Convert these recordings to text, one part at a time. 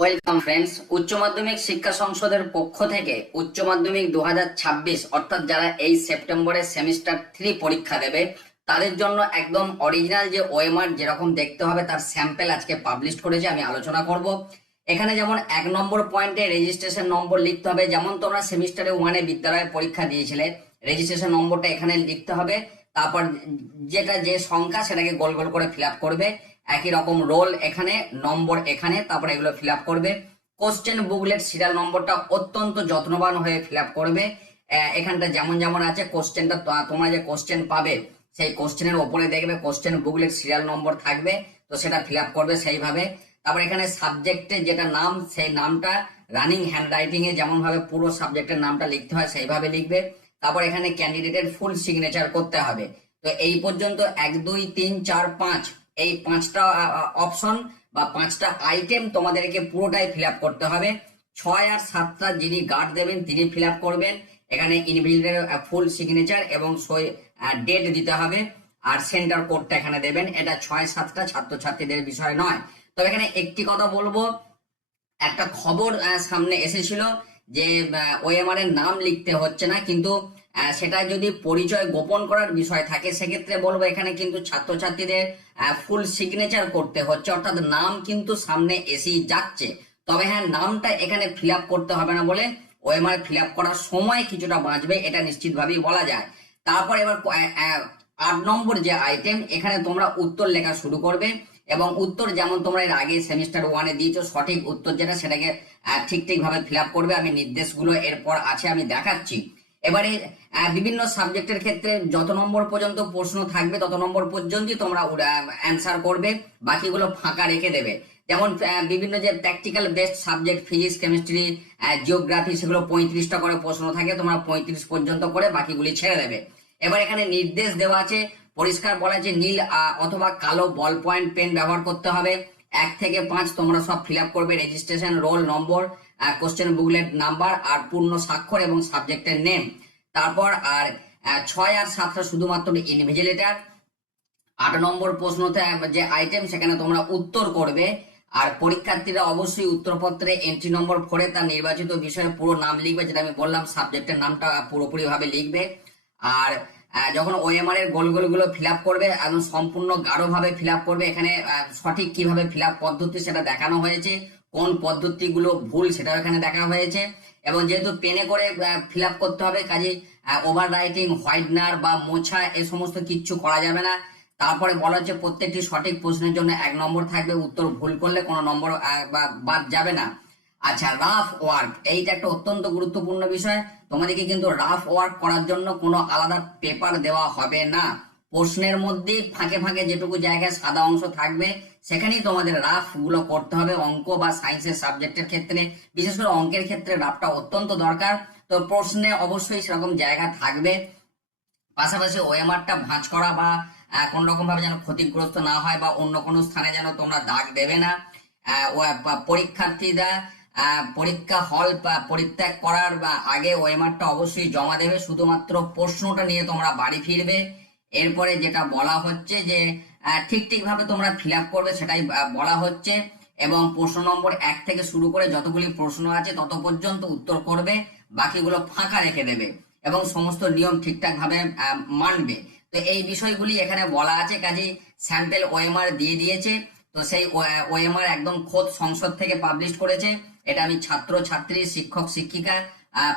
Welcome friends, উচ্চ মাধ্যমিক শিক্ষা সংসদের পক্ষ থেকে উচ্চ মাধ্যমিক 2026 অর্থাৎ যারা এই সেপ্টেম্বরে সেমিস্টার 3 পরীক্ষা দেবে তাদের জন্য একদম অরিজিনাল যে ওএমআর যেরকম দেখতে হবে তার স্যাম্পল আজকে পাবলিশ করেছে, আমি আলোচনা করব। এখানে যেমন 1 নম্বর পয়েন্টে রেজিস্ট্রেশন নম্বর লিখতে হবে, যেমন তোমরা সেমিস্টারে 1-এ বিদ্যালয়ে পরীক্ষা দিয়েছিলে, রেজিস্ট্রেশন নম্বরটা এখানে লিখতে হবে। তারপর যেটা যে সংখ্যা সেটাকে গোল গোল করে ফিল আপ করবে, একই রকম রোল এখানে, নম্বর এখানে, তারপরে এগুলো ফিল আপ করবে। কোশ্চেন বুকলেট সিরিয়াল নম্বরটা অত্যন্ত যত্নবান হয়ে ফিল আপ করবে। এখানটা যেমন যেমন আছে কোশ্চেনটা, তোমরা যে কোশ্চেন পাবে সেই কোশ্চেনের ওপরে দেখবে কোশ্চেন বুকলেট সিরিয়াল নম্বর থাকবে, তো সেটা ফিল আপ করবে সেইভাবে। তারপর এখানে সাবজেক্টে যেটা নাম সেই নামটা রানিং হ্যান্ডরাইটিং এ যেমন ভাবে পুরো সাবজেক্টের নামটা লিখতে হয় সেইভাবে লিখবে। তারপর এখানে ক্যান্ডিডেটের ফুল সিগনেচার করতে হবে। তো এই পর্যন্ত 1 2 3 4 5 এই 5টা অপশন বা 5টা আইটেম তোমাদেরকে পুরোটাই ফিল আপ করতে হবে। 6 আর 7টা যিনি গার্ড দেবেন তিনি ফিল আপ করবেন। এখানে ইনভিজিলেটর ফুল সিগনেচার এবং ডেট দিতে হবে, আর সেন্টার কোডটা এখানে দেবেন। এটা 6-7টা ছাত্রছাত্রীদের বিষয় নয়। তবে এখানে একটি কথা বলবো, একটা খবর সামনে এসেছিল যে ওএমআর এর নাম লিখতে হচ্ছে না, কিন্তু সেটা যদি পরিচয় গোপন করার বিষয় থাকে সেক্ষেত্রে বলবো এখানে কিন্তু ছাত্রছাত্রীদের ফুল সিগনেচার করতে হচ্ছে, অর্থাৎ নাম কিন্তু সামনে এসেই যাচ্ছে। তবে হ্যাঁ, নামটা এখানে ফিল আপ করতে হবে না বলে ওএমআর ফিল আপ করার সময় কিছুটা বাঁচবে, এটা নিশ্চিতভাবেই বলা যায়। তারপর এবার 8 নম্বর যে আইটেম, এখানে তোমরা উত্তর লেখা শুরু করবে এবং উত্তর যেমন তোমরা এর আগে সেমিস্টার 1-এ দিয়েছো, সঠিক উত্তর যেটা সেটাকে ঠিক ভাবে ফিল আপ করবে। আমি নির্দেশগুলো এরপর আছে আমি দেখাচ্ছি। এবারে বিভিন্ন সাবজেক্টের ক্ষেত্রে যত নম্বর পর্যন্ত প্রশ্ন থাকবে তত নম্বর পর্যন্তই তোমরা অ্যান্সার করবে, বাকিগুলো ফাঁকা রেখে দেবে। যেমন বিভিন্ন যে practical based subject physics, chemistry, geography, সেগুলো 35টা করে প্রশ্ন থাকে, তোমরা 35 পর্যন্ত করে বাকিগুলি ছেড়ে দেবে। এবার এখানে নির্দেশ দেওয়া আছে, পরিষ্কার বলা আছে নীল অথবা কালো বল পয়েন্ট পেন ব্যবহার করতে হবে। 1 থেকে 5 তোমরা সব ফিল আপ করবে, registration roll number, question booklet number আর পূর্ণ স্বাক্ষর এবং সাবজেক্টের নেম। তারপর আর 6 আর 7টা শুধুমাত্র ইনভিজিলেটর। 8 নম্বর প্রশ্নতে যে আইটেম সেখানে তোমরা উত্তর করবে, আর পরীক্ষার্থীরা অবশ্যই উত্তরপত্রে এন্ট্রি নম্বর 4-এ তার নির্বাচিত বিষয়ে পুরো নাম লিখবে, যেটা আমি বললাম সাবজেক্টের নামটা পুরোপুরি ভাবে লিখবে। আর যখন ওএমআর এর গোলগুলো ফিল আপ করবে একদম সম্পূর্ণ গাঢ় ভাবে ফিল আপ করবে। এখানে সঠিক কিভাবে ফিল আপ পদ্ধতি সেটা দেখানো হয়েছে, কোন পদ্ধতিগুলো ভুল সেটাও এখানে দেখা হয়েছে। এবং যেহেতু পেনে করে ফিল আপ করতে হবে, কাজে ওভার রাইটিং, হোয়াইটনার বা মোছা এ সমস্ত কিচ্ছু করা যাবে না। তারপরে বলা হচ্ছে প্রত্যেকটি সঠিক প্রশ্নের জন্য 1 নম্বর থাকবে, উত্তর ভুল করলে কোনো নম্বর বাদ যাবে না। আচ্ছা, রাফ ওয়ার্ক, এইটা একটা অত্যন্ত গুরুত্বপূর্ণ বিষয়। তোমাদেরকে কিন্তু রাফ ওয়ার্ক করার জন্য কোনো আলাদা পেপার দেওয়া হবে না। প্রশ্নের মধ্যে ফাঁকে ফাঁকে যেটুকু জায়গায় সাদা অংশ থাকবে সেখানেই তোমাদের রাফ গুলো করতে হবে। অঙ্ক বা সায়েন্সের সাবজেক্টের ক্ষেত্রে, বিশেষ করে অঙ্কের ক্ষেত্রে রাফটা অত্যন্ত দরকার। তো প্রশ্নে অবশ্যই সেরকম জায়গা থাকবে। পাশাপাশি ওএমআরটা ভাঁজ করা বা কোন রকম ভাবে যেন ক্ষতিগ্রস্ত না হয় বা অন্য কোনো স্থানে যেন তোমরা দাগ দেবে না। পরীক্ষার্থীরা পরীক্ষা হল পরিত্যাগ করার আগে ওএমআরটা অবশ্যই জমা দেবে, শুধুমাত্র প্রশ্নটা নিয়ে তোমরা বাড়ি ফিরবে। এরপরে যেটা বলা হচ্ছে যে ঠিক ভাবে তোমরা ফিল আপ করবে সেটাই বলা হচ্ছে, এবং প্রশ্ন নম্বর 1 থেকে শুরু করে যতগুলি প্রশ্ন আছে তত পর্যন্ত উত্তর করবে, বাকিগুলো ফাঁকা রেখে দেবে এবং সমস্ত নিয়ম ঠিকঠাক ভাবে মানবে। তো এই বিষয়গুলি এখানে বলা আছে, কাজেই স্যাম্পল ওএমআর দিয়ে দিয়েছে। তো সেই ওএমআর একদম খোদ সংসদ থেকে পাবলিশ করেছে। এটা আমি ছাত্র ছাত্রী, শিক্ষক শিক্ষিকা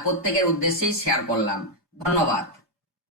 প্রত্যেকের উদ্দেশ্যেই শেয়ার করলাম। ধন্যবাদ।